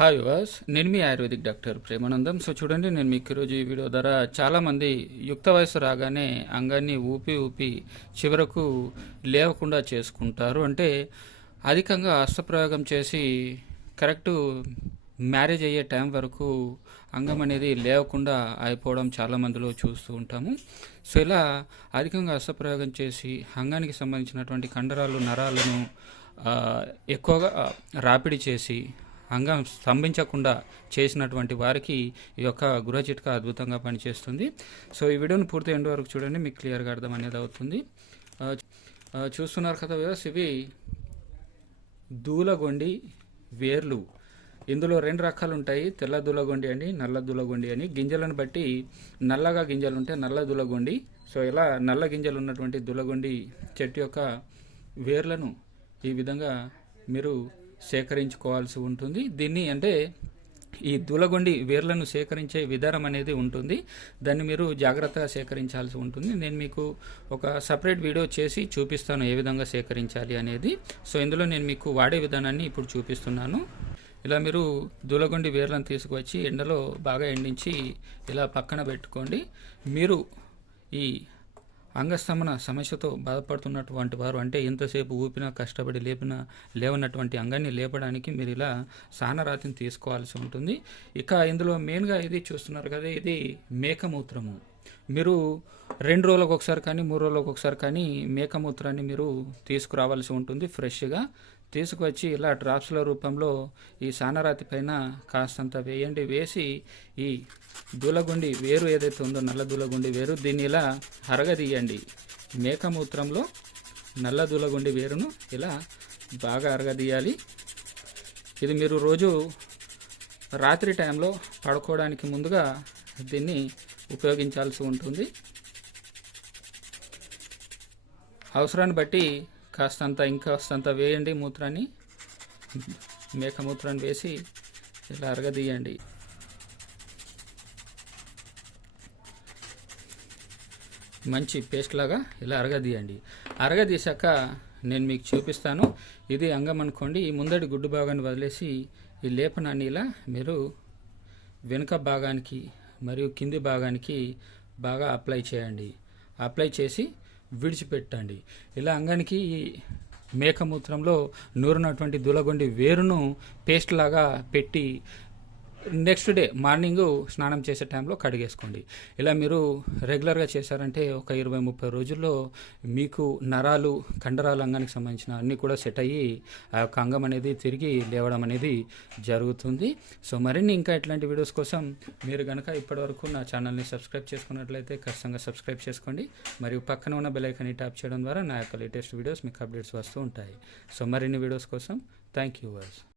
Hi వాస్ నేను మీ ఆయుర్వేదిక్ డాక్టర్ ప్రేమానందం. సో చూడండి నేను మీకు ఈరోజు ఈ వీడియో ద్వారా చాలామంది యుక్త వయసు రాగానే అంగాన్ని ఊపి ఊపి చివరకు లేవకుండా చేసుకుంటారు. అంటే అధికంగా అస్త్రప్రయోగం చేసి కరెక్ట్ మ్యారేజ్ అయ్యే టైం వరకు అంగం అనేది లేవకుండా అయిపోవడం చాలా మందిలో చూస్తూ ఉంటాము. సో ఇలా అధికంగా అస్త్రప్రయోగం చేసి అంగానికి సంబంధించినటువంటి కండరాలు నరాలను ఎక్కువగా రాపిడి చేసి అంగం స్తంభించకుండా చేసినటువంటి వారికి ఈ యొక్క గృహ చిట్కా అద్భుతంగా పనిచేస్తుంది. సో ఈ వీడియోని పూర్తి ఎండ్ వరకు చూడండి మీకు క్లియర్గా అర్థం అనేది అవుతుంది. చూస్తున్నారు కదా వ్యూవర్స్ ఇవి దూలగొండి వేర్లు. ఇందులో రెండు రకాలు ఉంటాయి. తెల్ల దూలగొండి అని నల్ల దూలగొండి అని. గింజలను బట్టి నల్లగా గింజలు ఉంటే నల్ల దూలగొండి. సో ఇలా నల్ల గింజలు ఉన్నటువంటి దూలగొండి చెట్టు యొక్క వేర్లను ఈ విధంగా మీరు సేకరించుకోవాల్సి ఉంటుంది. దీన్ని అంటే ఈ దులగొండి వేర్లను సేకరించే విధానం అనేది ఉంటుంది. దాన్ని మీరు జాగ్రత్తగా సేకరించాల్సి ఉంటుంది. నేను మీకు ఒక సపరేట్ వీడియో చేసి చూపిస్తాను ఏ విధంగా సేకరించాలి అనేది. సో ఇందులో నేను మీకు వాడే విధానాన్ని ఇప్పుడు చూపిస్తున్నాను. ఇలా మీరు దులగొండి వేర్లను తీసుకువచ్చి ఎండలో బాగా ఎండించి ఇలా పక్కన పెట్టుకోండి. మీరు ఈ అంగస్తంభన సమస్యతో బాధపడుతున్నటువంటి వారు అంటే ఎంతసేపు ఊపినా కష్టపడి లేపినా లేవనటువంటి అంగాన్ని లేపడానికి మీరు ఇలా సానరాతిని తీసుకోవాల్సి ఉంటుంది. ఇక ఇందులో మెయిన్గా ఇది చూస్తున్నారు కదా ఇది మేకమూత్రము. మీరు రెండు రోజులకు ఒకసారి కానీ మూడు రోజులకు ఒకసారి కానీ మేకమూత్రాన్ని మీరు తీసుకురావాల్సి ఉంటుంది ఫ్రెష్గా. తీసుకువచ్చి ఇలా డ్రాప్స్ల రూపంలో ఈ సానరాతి పైన కాస్తంత వేయండి. వేసి ఈ దూలగుండి వేరు ఏదైతే ఉందో నల్ల దూలగుండి వేరు దీన్ని ఇలా అరగదీయండి. మేకమూత్రంలో నల్ల దూలగుండి వేరును ఇలా బాగా అరగదీయాలి. ఇది మీరు రోజు రాత్రి టైంలో పడుకోవడానికి ముందుగా దీన్ని ఉపయోగించాల్సి ఉంటుంది. అవసరాన్ని బట్టి కాస్తంత ఇంకాస్తంత వేయండి మూత్రాన్ని. మేక మూత్రాన్ని వేసి ఇలా అరగదీయండి. మంచి పేస్ట్ లాగా ఇలా అరగదీయండి. అరగదీశాక నేను మీకు చూపిస్తాను. ఇది అంగం అనుకోండి ఈ ముందడి గుడ్డు భాగాన్ని వదిలేసి ఈ లేపనాన్ని ఇలా మీరు వెనుక భాగానికి మరియు కింది భాగానికి బాగా అప్లై చేయండి. అప్లై చేసి విడిచిపెట్టండి. ఇలా అంగానికి మేకమూత్రంలో నూరినటువంటి దులగొండి వేరును పేస్ట్ లాగా పెట్టి నెక్స్ట్ డే మార్నింగ్ స్నానం చేసే టైంలో కడిగేసుకోండి. ఇలా మీరు రెగ్యులర్గా చేశారంటే ఒక ఇరవై ముప్పై రోజుల్లో మీకు నరాలు కండరాలు అంగానికి సంబంధించిన అన్నీ కూడా సెట్ అయ్యి ఆ యొక్క అంగం అనేది తిరిగి లేవడం అనేది జరుగుతుంది. సో మరిన్ని ఇంకా ఇట్లాంటి వీడియోస్ కోసం మీరు కనుక ఇప్పటివరకు నా ఛానల్ని సబ్స్క్రైబ్ చేసుకున్నట్లయితే ఖచ్చితంగా సబ్స్క్రైబ్ చేసుకోండి. మరియు పక్కన ఉన్న బెలైకన్ని ట్యాప్ చేయడం ద్వారా నా యొక్క లేటెస్ట్ వీడియోస్ మీకు అప్డేట్స్ వస్తూ ఉంటాయి. సో మరిన్ని వీడియోస్ కోసం థ్యాంక్ యూ వర్స్